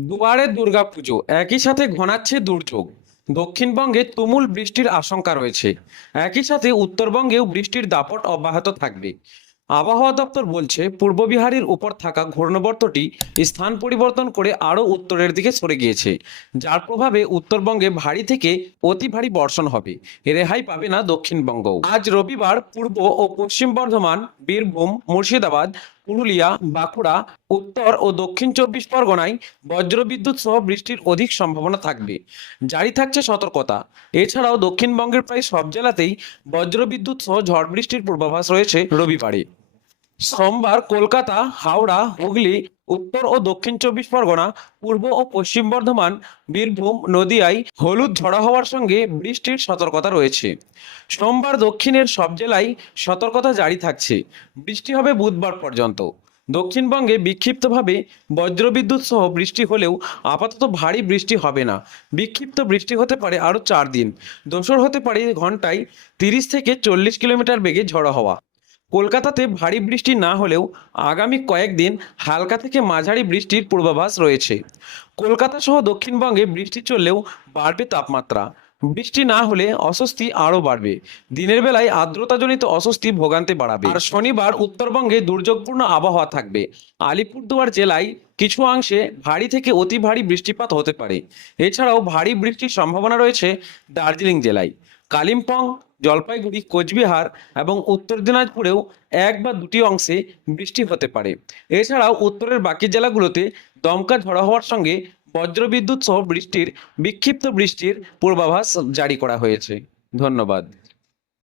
দুয়ারে দুর্গাপুজো একই সাথে ঘনাচ্ছে দুর্যোগ। দক্ষিণবঙ্গে তুমুল বৃষ্টির আশঙ্কা রয়েছে। একই সাথে উত্তরবঙ্গেও বৃষ্টির দাপট অব্যাহত থাকবে। আবহাওয়া দপ্তর বলছে, পূর্ব বিহারের উপর থাকা ঘূর্ণবর্তটি স্থান পরিবর্তন করে আরও উত্তরের দিকে সরে গিয়েছে। যার প্রভাবে উত্তরবঙ্গে ভারী থেকে অতি ভারী বর্ষণ হবে। রেহাই পাবে না দক্ষিণবঙ্গ আজ রবিবার পূর্ব ও পশ্চিম বর্ধমান, বীরভূম, মুর্শিদাবাদ পুরুলিয়া, বাঁকুড়া, উত্তর ও দক্ষিণ চব্বিশ পরগনায় বজ্রবিদ্যুৎ সহ বৃষ্টির অধিক সম্ভাবনা থাকবে। জারি থাকছে সতর্কতা। এছাড়াও দক্ষিণবঙ্গের প্রায় সব জেলাতেই বজ্রবিদ্যুৎ সহ ঝড় বৃষ্টির পূর্বাভাস রয়েছে রবিবারে। সোমবার কলকাতা, হাওড়া, হুগলি, উত্তর ও দক্ষিণ চব্বিশ পরগনা, পূর্ব ও পশ্চিম বর্ধমান, বীরভূম, নদিয়ায় হলুদ ঝড়া হওয়ার সঙ্গে বৃষ্টির সতর্কতা রয়েছে। সোমবার দক্ষিণের সব জেলায় সতর্কতা জারি থাকছে। বৃষ্টি হবে বুধবার পর্যন্ত। দক্ষিণবঙ্গে বিক্ষিপ্তভাবে বজ্রবিদ্যুৎ সহ বৃষ্টি হলেও আপাতত ভারী বৃষ্টি হবে না। বিক্ষিপ্ত বৃষ্টি হতে পারে আরও চার দিন। দোসর হতে পারে ঘন্টায় তিরিশ থেকে চল্লিশ কিলোমিটার বেগে ঝড়ো হওয়া। কলকাতাতে ভারী বৃষ্টি না হলেও আগামী কয়েকদিন হালকা থেকে মাঝারি বৃষ্টির পূর্বাভাস রয়েছে। কলকাতা সহ দক্ষিণবঙ্গে বৃষ্টি চললেও বাড়বে তাপমাত্রা। বৃষ্টি না হলে অস্বস্তি আরও বাড়বে। দিনের বেলায় আর্দ্রতাজনিত অস্বস্তি ভোগান্তি বাড়াবে। আর শনিবার উত্তরবঙ্গে দুর্যোগপূর্ণ আবহাওয়া থাকবে। আলিপুরদুয়ার জেলায় কিছু অংশে ভারী থেকে অতি ভারী বৃষ্টিপাত হতে পারে। এছাড়াও ভারী বৃষ্টির সম্ভাবনা রয়েছে দার্জিলিং জেলায়। কালিম্পং, জলপাইগুড়ি, কোচবিহার এবং উত্তর দিনাজপুরেও এক বা দুটি অংশে বৃষ্টি হতে পারে। এছাড়াও উত্তরের বাকি জেলাগুলোতে দমকা ঝড়ো হওয়ার সঙ্গে বজ্রবিদ্যুৎ সহ বৃষ্টির বিক্ষিপ্ত বৃষ্টির পূর্বাভাস জারি করা হয়েছে। ধন্যবাদ।